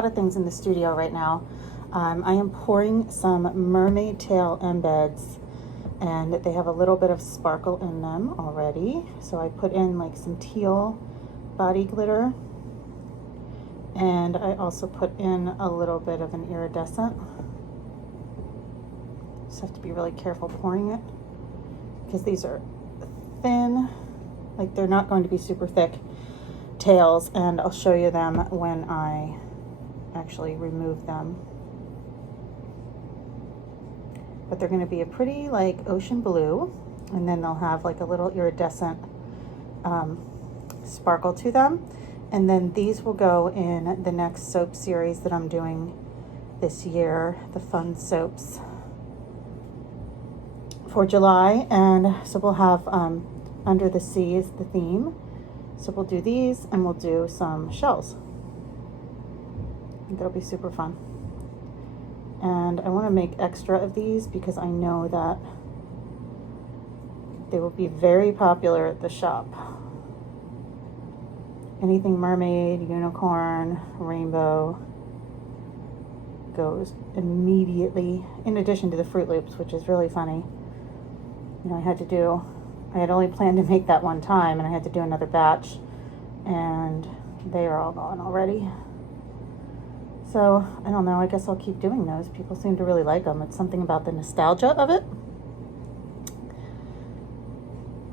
lot of things in the studio right now. I am pouring some mermaid tail embeds, and they have a little bit of sparkle in them already. So I put in like some teal body glitter, and I also put in a little bit of an iridescent. Just have to be really careful pouring it because these are thin, like they're not going to be super thick tails, and I'll show you them when I actually remove them. But they're going to be a pretty like ocean blue, and then they'll have like a little iridescent sparkle to them. And then these will go in the next soap series that I'm doing this year, the fun soaps for July. And so we'll have Under the Sea is the theme. So we'll do these, and we'll do some shells. I think that'll be super fun. And I want to make extra of these because I know that they will be very popular at the shop. Anything mermaid, unicorn, rainbow goes immediately, in addition to the Fruit Loops, which is really funny. You know, I had only planned to make that one time, and I had to do another batch, and they are all gone already. So, I don't know, I guess I'll keep doing those. People seem to really like them. It's something about the nostalgia of it.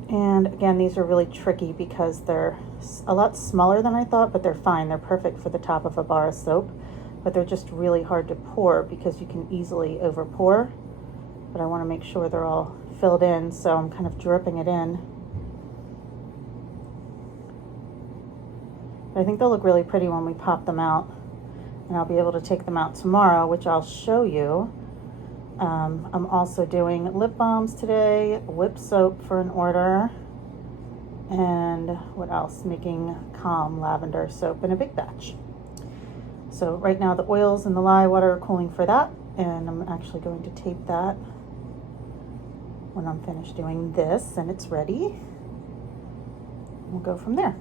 And again, these are really tricky because they're a lot smaller than I thought, but they're fine. They're perfect for the top of a bar of soap, but they're just really hard to pour because you can easily over pour. But I want to make sure they're all filled in, so I'm kind of dripping it in. But I think they'll look really pretty when we pop them out. And I'll be able to take them out tomorrow, which I'll show you. I'm also doing lip balms today, whip soap for an order, and what else? Making Calm lavender soap in a big batch. So right now the oils and the lye water are cooling for that, and I'm actually going to tape that when I'm finished doing this and it's ready. We'll go from there.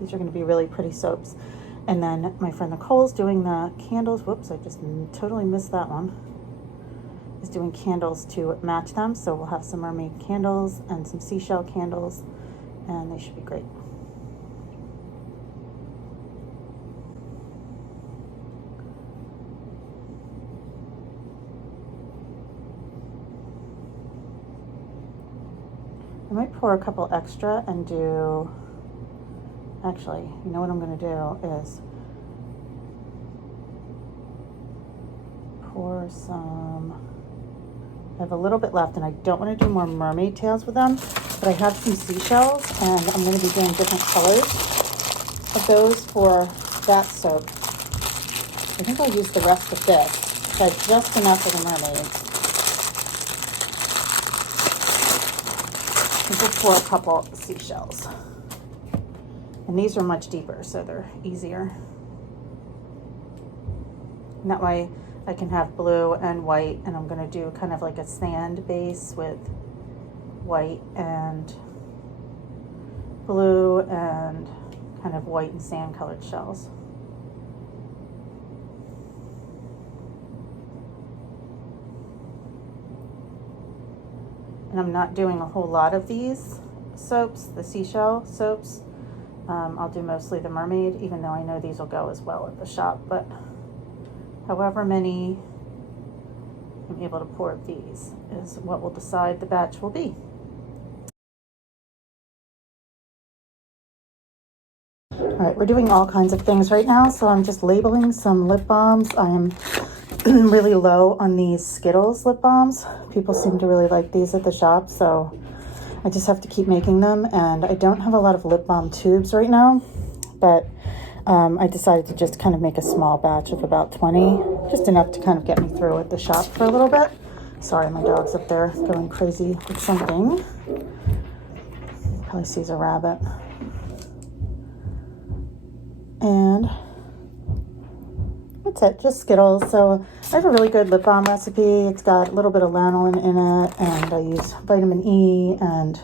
These are going to be really pretty soaps. And then my friend Nicole's doing the candles. Whoops, I just totally missed that one. Is doing candles to match them. So we'll have some mermaid candles and some seashell candles, and they should be great. I might pour a couple extra and do, actually, you know what I'm going to do is pour some, I have a little bit left, and I don't want to do more mermaid tails with them, but I have some seashells, and I'm going to be doing different colors of those for that soap. I think I'll use the rest of this, but just enough for the mermaids. We'll pour a couple seashells. And these are much deeper, so they're easier. And that way I can have blue and white, and I'm going to do kind of like a sand base with white and blue and kind of white and sand colored shells. And I'm not doing a whole lot of these soaps, the seashell soaps. I'll do mostly the mermaid, even though I know these will go as well at the shop, but however many I'm able to pour of these is what will decide the batch will be. All right, we're doing all kinds of things right now, so I'm just labeling some lip balms. I am really low on these Skittles lip balms. People seem to really like these at the shop, so I just have to keep making them. And I don't have a lot of lip balm tubes right now, but I decided to just kind of make a small batch of about 20, just enough to kind of get me through at the shop for a little bit. Sorry, my dog's up there going crazy with something. Probably sees a rabbit. And that's it, just Skittles. So I have a really good lip balm recipe. It's got a little bit of lanolin in it, and I use vitamin E and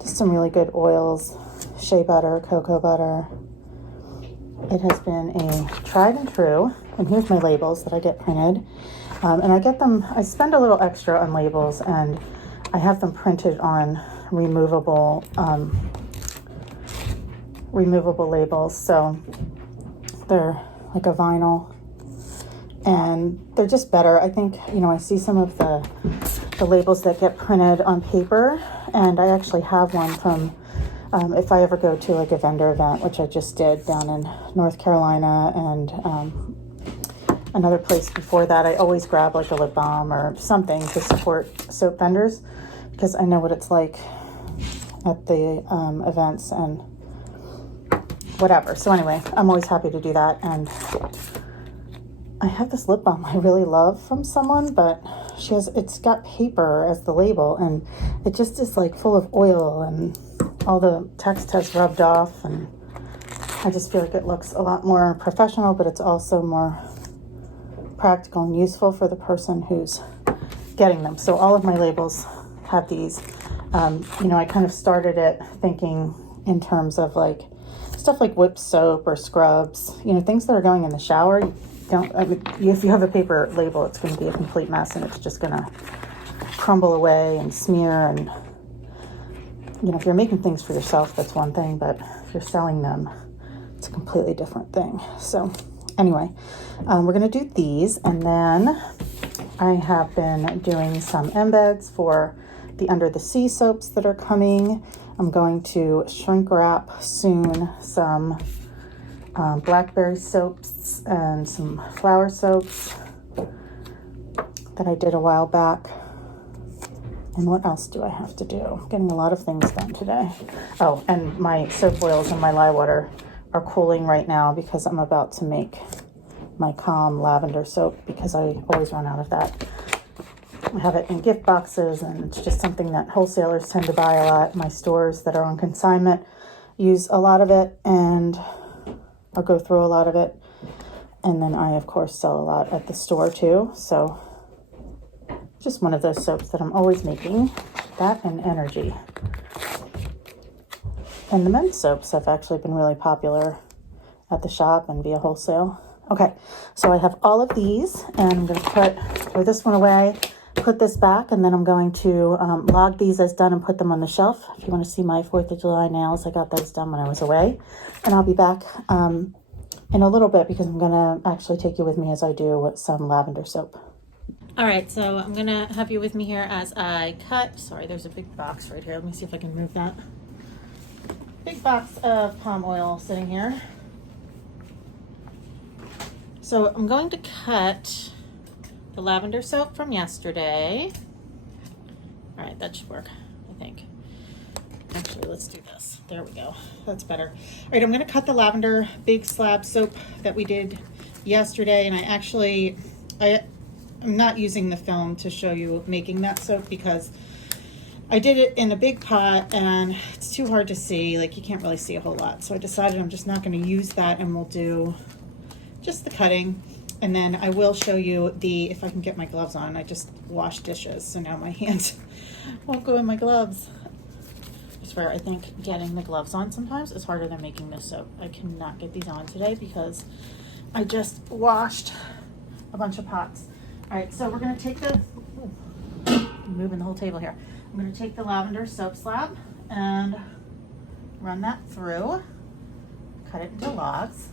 just some really good oils, shea butter, cocoa butter. It has been a tried and true. And here's my labels that I get printed. And I get them, I spend a little extra on labels, and I have them printed on removable labels. So they're like a vinyl, and they're just better. I think, you know, I see some of the labels that get printed on paper, and I actually have one from, if I ever go to like a vendor event, which I just did down in North Carolina, and another place before that, I always grab like a lip balm or something to support soap vendors, because I know what it's like at the events and whatever. So anyway, I'm always happy to do that. And I have this lip balm I really love from someone, but it's got paper as the label, and it just is like full of oil, and all the text has rubbed off, and I just feel like it looks a lot more professional, but it's also more practical and useful for the person who's getting them. So all of my labels have these. You know, I kind of started it thinking in terms of like stuff like whipped soap or scrubs, you know, things that are going in the shower. If you have a paper label, it's going to be a complete mess, and it's just going to crumble away and smear. And, you know, if you're making things for yourself, that's one thing, but if you're selling them, it's a completely different thing. So anyway, we're going to do these, and then I have been doing some embeds for the Under the Sea soaps that are coming. I'm going to shrink wrap soon some blackberry soaps and some flower soaps that I did a while back. And what else do I have to do? I'm getting a lot of things done today. Oh, and my soap oils and my lye water are cooling right now because I'm about to make my Calm lavender soap, because I always run out of that. I have it in gift boxes, and it's just something that wholesalers tend to buy a lot. My stores that are on consignment use a lot of it, and I'll go through a lot of it. And then I, of course, sell a lot at the store too. So just one of those soaps that I'm always making. That and Energy. And the men's soaps have actually been really popular at the shop and via wholesale. Okay, so I have all of these, and I'm going to throw this one away, put this back, and then I'm going to log these as done and put them on the shelf. If you want to see my 4th of July nails, I got those done when I was away. And I'll be back in a little bit, because I'm going to actually take you with me as I do some lavender soap. All right, so I'm going to have you with me here as I cut. Sorry, there's a big box right here. Let me see if I can move that. Big box of palm oil sitting here. So I'm going to cut the lavender soap from yesterday. All right, that should work, I think. Actually, let's do this. There we go. That's better. All right, I'm going to cut the lavender big slab soap that we did yesterday. And I'm not using the film to show you making that soap, because I did it in a big pot and it's too hard to see. Like, you can't really see a whole lot. So I decided I'm just not going to use that, and we'll do just the cutting. And then I will show you if I can get my gloves on. I just washed dishes, so now my hands won't go in my gloves. I swear, I think getting the gloves on sometimes is harder than making this soap. I cannot get these on today because I just washed a bunch of pots. All right, so we're going to take I'm moving the whole table here. I'm going to take the lavender soap slab and run that through, cut it into logs.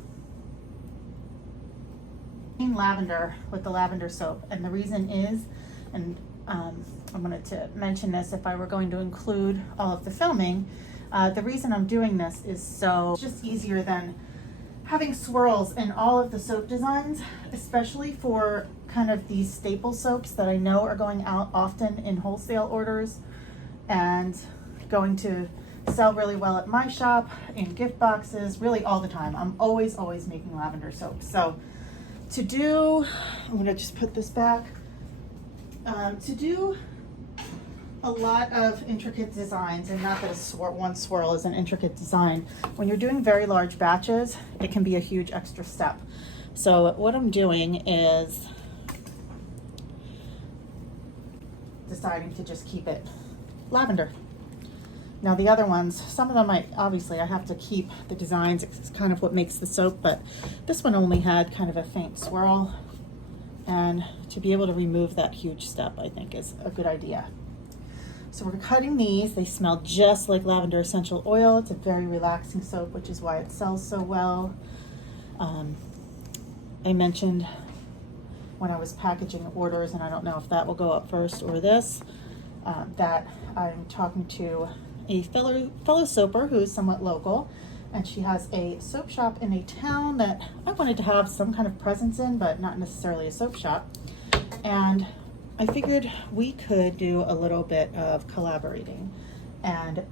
Lavender with the lavender soap, and the reason is, and I wanted to mention this if I were going to include all of the filming, the reason I'm doing this is so it's just easier than having swirls in all of the soap designs, especially for kind of these staple soaps that I know are going out often in wholesale orders and going to sell really well at my shop, in gift boxes, really all the time. I'm always making lavender soap. So I'm going to just put this back. To do a lot of intricate designs, and not that one swirl is an intricate design, when you're doing very large batches, it can be a huge extra step. So what I'm doing is deciding to just keep it lavender. Now the other ones, some of them obviously I have to keep the designs. It's kind of what makes the soap, but this one only had kind of a faint swirl, and to be able to remove that huge step I think is a good idea. So we're cutting these. They smell just like lavender essential oil. It's a very relaxing soap, which is why it sells so well. I mentioned when I was packaging orders, and I don't know if that will go up first or this, that I'm talking to a fellow soaper who is somewhat local, and she has a soap shop in a town that I wanted to have some kind of presence in, but not necessarily a soap shop. And I figured we could do a little bit of collaborating. And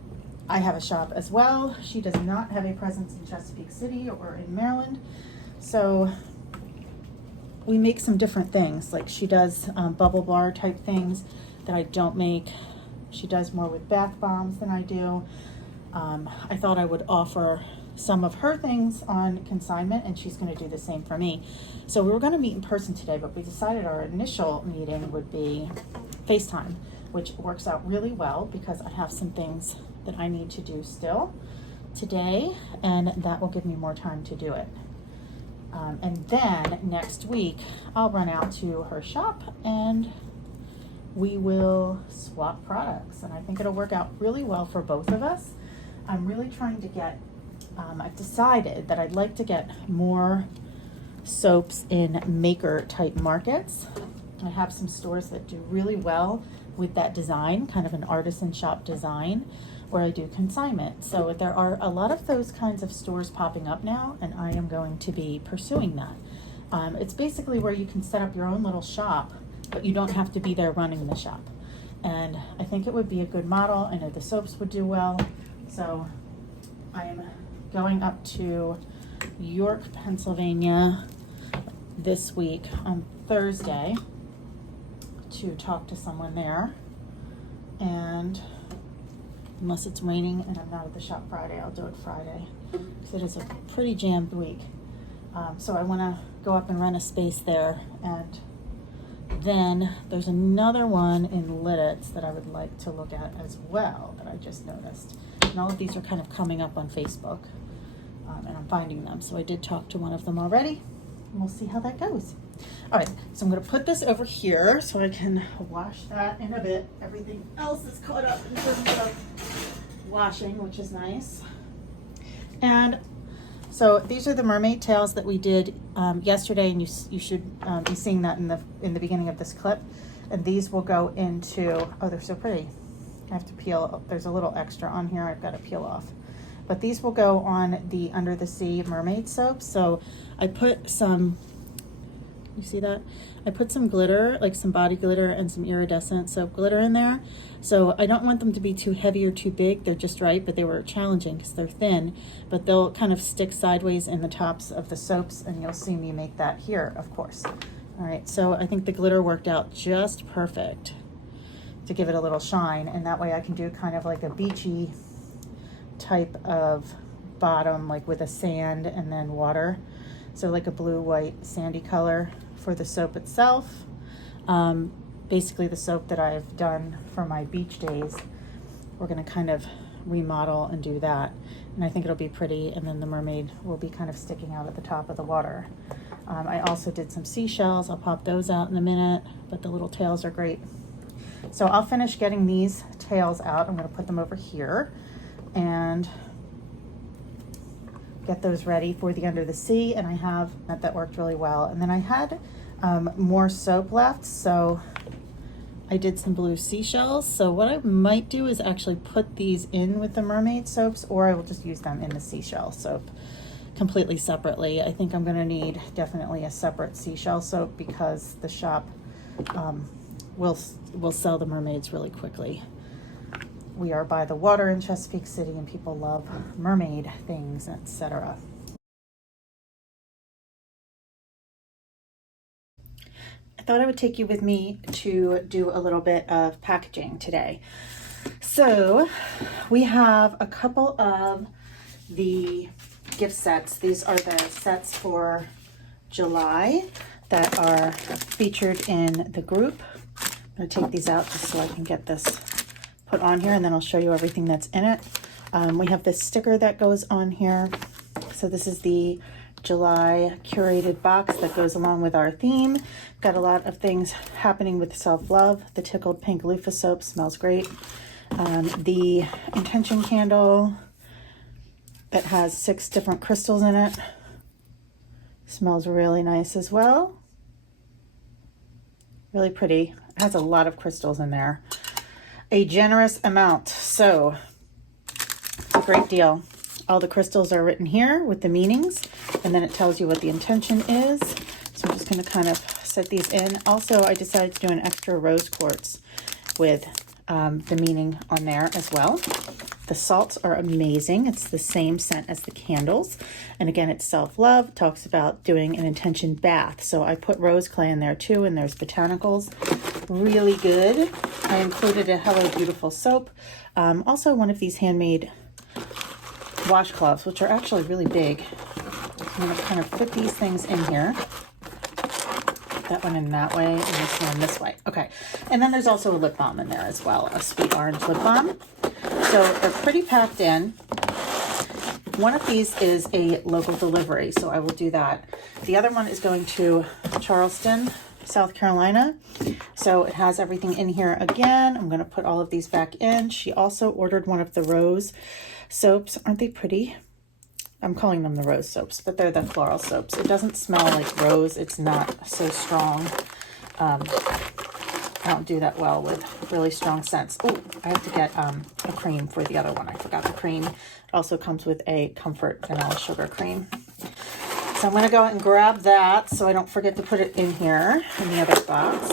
I have a shop as well. She does not have a presence in Chesapeake City or in Maryland. So we make some different things. Like she does bubble bar type things that I don't make. She does more with bath bombs than I do. I thought I would offer some of her things on consignment, and she's going to do the same for me. So we were going to meet in person today, but we decided our initial meeting would be FaceTime, which works out really well because I have some things that I need to do still today, and that will give me more time to do it. And then next week I'll run out to her shop and we will swap products, and I think it'll work out really well for both of us. I'm really trying to get, I've decided that I'd like to get more soaps in maker type markets. I have some stores that do really well with that design, kind of an artisan shop design, where I do consignment. So there are a lot of those kinds of stores popping up now, and I am going to be pursuing that. It's basically where you can set up your own little shop, but you don't have to be there running the shop. And I think it would be a good model. I know the soaps would do well. So I am going up to York, Pennsylvania this week on Thursday to talk to someone there. And unless it's raining and I'm not at the shop Friday, I'll do it Friday, because it is a pretty jammed week. So I want to go up and rent a space there. And then there's another one in Lidditz that I would like to look at as well that I just noticed. And all of these are kind of coming up on Facebook, and I'm finding them. So I did talk to one of them already, and we'll see how that goes. All right, so I'm going to put this over here so I can wash that in a bit. Everything else is caught up in terms of washing, which is nice. And so these are the mermaid tails that we did yesterday, and you should be seeing that in the beginning of this clip. And these will go into, oh, they're so pretty. I have to peel, there's a little extra on here I've got to peel off. But these will go on the Under the Sea mermaid soap. So I put some, you see that? I put some glitter, like some body glitter and some iridescent soap glitter in there. So I don't want them to be too heavy or too big. They're just right, but they were challenging because they're thin, but they'll kind of stick sideways in the tops of the soaps, and you'll see me make that here, of course. All right, so I think the glitter worked out just perfect to give it a little shine, and that way I can do kind of like a beachy type of bottom, like with a sand and then water. So like a blue-white sandy color for the soap itself. Basically the soap that I've done for my beach days, we're gonna kind of remodel and do that. And I think it'll be pretty, and then the mermaid will be kind of sticking out at the top of the water. I also did some seashells. I'll pop those out in a minute, but the little tails are great. So I'll finish getting these tails out. I'm gonna put them over here and get those ready for the Under the Sea, and I have that worked really well. And then I had more soap left, so I did some blue seashells. So what I might do is actually put these in with the mermaid soaps, or I will just use them in the seashell soap completely separately. I think I'm gonna need definitely a separate seashell soap because the shop will sell the mermaids really quickly. We are by the water in Chesapeake City, and people love mermaid things, etc. I thought I would take you with me to do a little bit of packaging today. So we have a couple of the gift sets. These are the sets for July that are featured in the group. I'm going to take these out just so I can get this put on here, and then I'll show you everything that's in it. We have this sticker that goes on here. So this is the July curated box that goes along with our theme. Got a lot of things happening with self-love. The tickled pink loofah soap smells great. The intention candle that has 6 different crystals in it smells really nice as well. Really pretty. It has a lot of crystals in there. A generous amount, so it's a great deal. All the crystals are written here with the meanings, and then it tells you what the intention is. So I'm just going to kind of set these in. Also, I decided to do an extra rose quartz with the meaning on there as well. The salts are amazing. It's the same scent as the candles. And again, it's self-love. Talks about doing an intention bath. So I put rose clay in there too, and there's botanicals. Really good. I included a Hello Beautiful soap. Also one of these handmade washcloths, which are actually really big. I'm going to kind of fit these things in here. That one in that way, and this one this way. Okay, and then there's also a lip balm in there as well, a sweet orange lip balm. So they're pretty packed in. One of these is a local delivery, so I will do that. The other one is going to Charleston, South Carolina. So it has everything in here again. I'm going to put all of these back in. She also ordered one of the rose soaps. Aren't they pretty? I'm calling them the rose soaps, but they're the floral soaps. It doesn't smell like rose. It's not so strong. I don't do that well with really strong scents. Oh, I have to get a cream for the other one. I forgot the cream. It also comes with a Comfort Vanilla Sugar Cream. So I'm going to go and grab that so I don't forget to put it in here in the other box.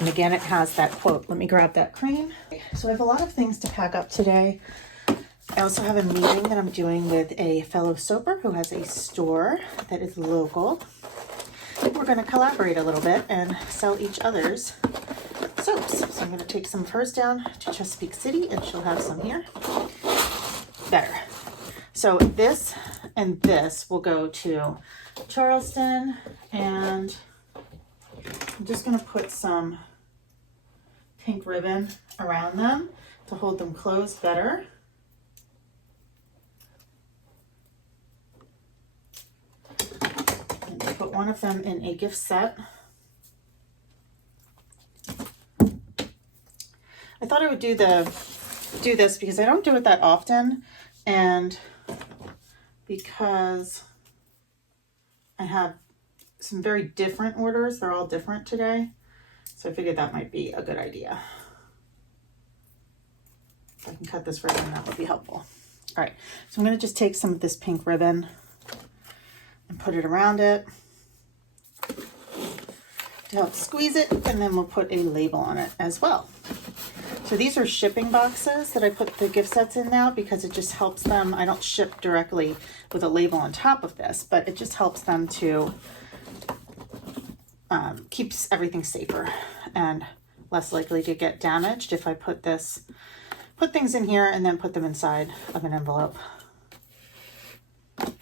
And again, it has that quote. Let me grab that cream. So I have a lot of things to pack up today. I also have a meeting that I'm doing with a fellow soaper who has a store that is local. We're going to collaborate a little bit and sell each other's soaps. So I'm going to take some of hers down to Chesapeake City, and she'll have some here. Better. So this and this will go to Charleston, and I'm just going to put some pink ribbon around them to hold them closed better. Put one of them in a gift set. I thought I would do this because I don't do it that often, and because I have some very different orders. They're all different today, so I figured that might be a good idea. If I can cut this ribbon, that would be helpful. All right, so I'm going to just take some of this pink ribbon and put it around it to help squeeze it, and then we'll put a label on it as well. So these are shipping boxes that I put the gift sets in now because it just helps them. I don't ship directly with a label on top of this, but it just helps them to keeps everything safer and less likely to get damaged if I put things in here and then put them inside of an envelope. All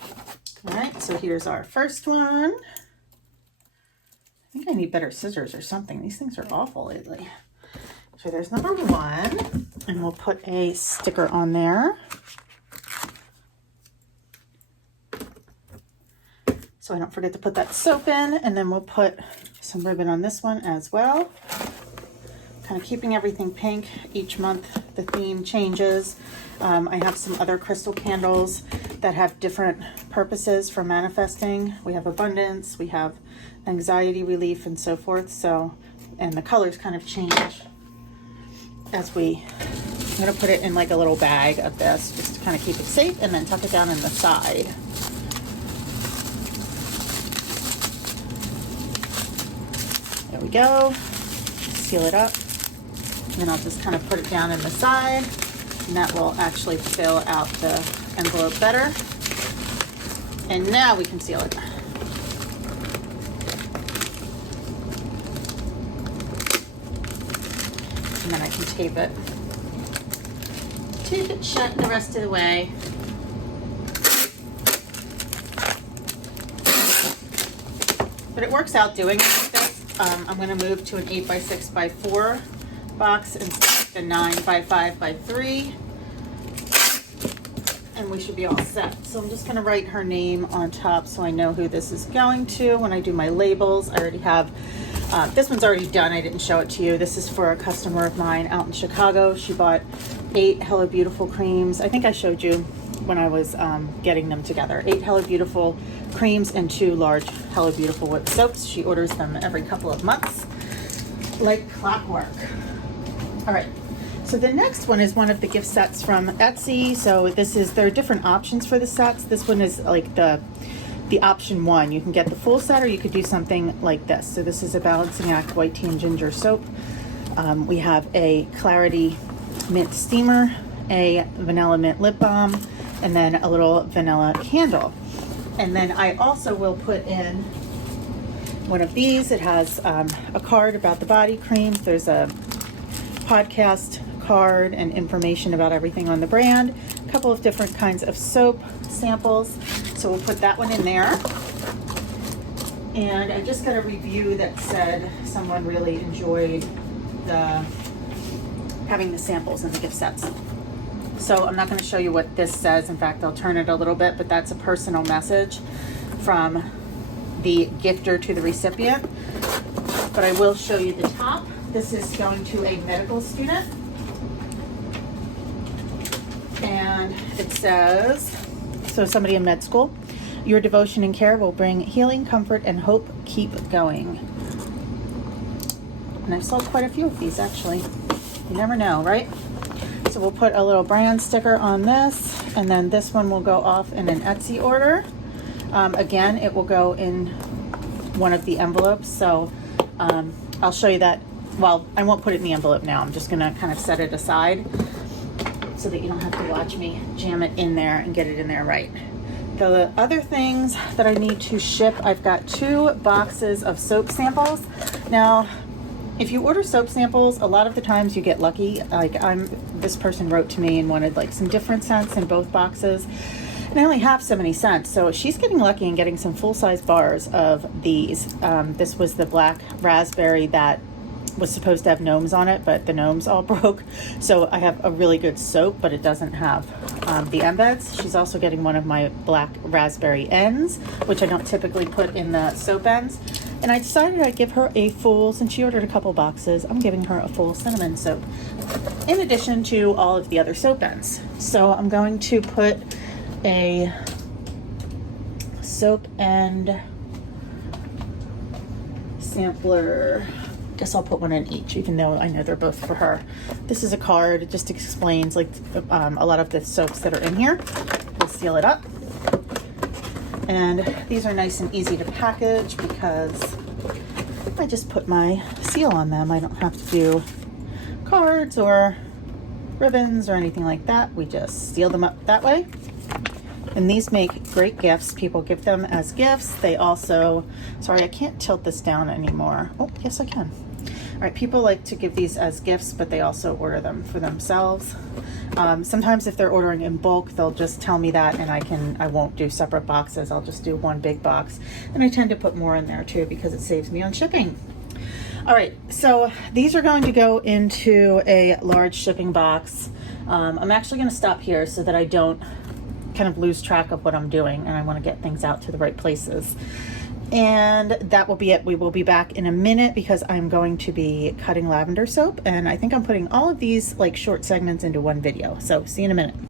right, so here's our first one. I think I need better scissors or something. These things are awful lately. So there's number one, and we'll put a sticker on there. So I don't forget to put that soap in, and then we'll put some ribbon on this one as well. Kind of keeping everything pink. Each month the theme changes. I have some other crystal candles that have different purposes for manifesting. We have abundance, we have anxiety relief, and so forth. So, and the colors kind of change as I'm going to put it in like a little bag of this just to kind of keep it safe, and then tuck it down in the side. There we go. Seal it up. And then I'll just kind of put it down in the side, and that will actually fill out the envelope better. And now we can seal it. And then I can tape it shut the rest of the way. But it works out doing it like this. I'm going to move to an 8x6x4 box instead. the 9x5x3, and we should be all set. So I'm just going to write her name on top so I know who this is going to when I do my labels. I already have, this one's already done. I didn't show it to you. This is for a customer of mine out in Chicago. She bought 8 Hello Beautiful creams. I think I showed you when I was getting them together. 8 Hello Beautiful creams and 2 large Hello Beautiful whip soaps. She orders them every couple of months, like clockwork. All right, so the next one is one of the gift sets from Etsy. So this is, there are different options for the sets. This one is like the option 1. You can get the full set, or you could do something like this. So this is a Balancing Act White Tea and Ginger Soap. We have a Clarity Mint Steamer, a Vanilla Mint Lip Balm, and then a little vanilla candle. And then I also will put in one of these. It has a card about the body creams. There's a podcast card and information about everything on the brand. A couple of different kinds of soap samples. So we'll put that one in there. And I just got a review that said someone really enjoyed having the samples in the gift sets. So I'm not going to show you what this says. In fact, I'll turn it a little bit, but that's a personal message from the gifter to the recipient. But I will show you the top. This is going to a medical student. And it says, so somebody in med school, your devotion and care will bring healing, comfort, and hope. Keep going. And I've sold quite a few of these, actually. You never know, right? So we'll put a little brand sticker on this, and then this one will go off in an Etsy order. Again, it will go in one of the envelopes. So I'll show you that. Well, I won't put it in the envelope now. I'm just gonna kind of set it aside so that you don't have to watch me jam it in there and get it in there right. The other things that I need to ship, I've got 2 boxes of soap samples. Now, if you order soap samples, a lot of the times you get lucky. Like this person wrote to me and wanted like some different scents in both boxes. And I only have so many scents. So she's getting lucky and getting some full-size bars of these. This was the black raspberry that was supposed to have gnomes on it, but the gnomes all broke. So I have a really good soap, but it doesn't have the embeds. She's also getting one of my black raspberry ends, which I don't typically put in the soap ends. And I decided I'd give her a full, since she ordered a couple boxes, I'm giving her a full cinnamon soap, in addition to all of the other soap ends. So I'm going to put a soap end sampler. Guess I'll put one in each, even though I know they're both for her. This is a card. It just explains like a lot of the soaps that are in here. We'll seal it up. And these are nice and easy to package because I just put my seal on them. I don't have to do cards or ribbons or anything like that. We just seal them up that way. And these make great gifts. People give them as gifts. They also, sorry, I can't tilt this down anymore. Oh, yes, I can. All right, people like to give these as gifts, but they also order them for themselves. Sometimes if they're ordering in bulk, they'll just tell me that, and I won't do separate boxes. I'll just do one big box. And I tend to put more in there too because it saves me on shipping. All right, so these are going to go into a large shipping box. I'm actually going to stop here so that I don't kind of lose track of what I'm doing, and I want to get things out to the right places. And that will be it. We will be back in a minute because I'm going to be cutting lavender soap, and I think I'm putting all of these like short segments into one video. So see you in a minute.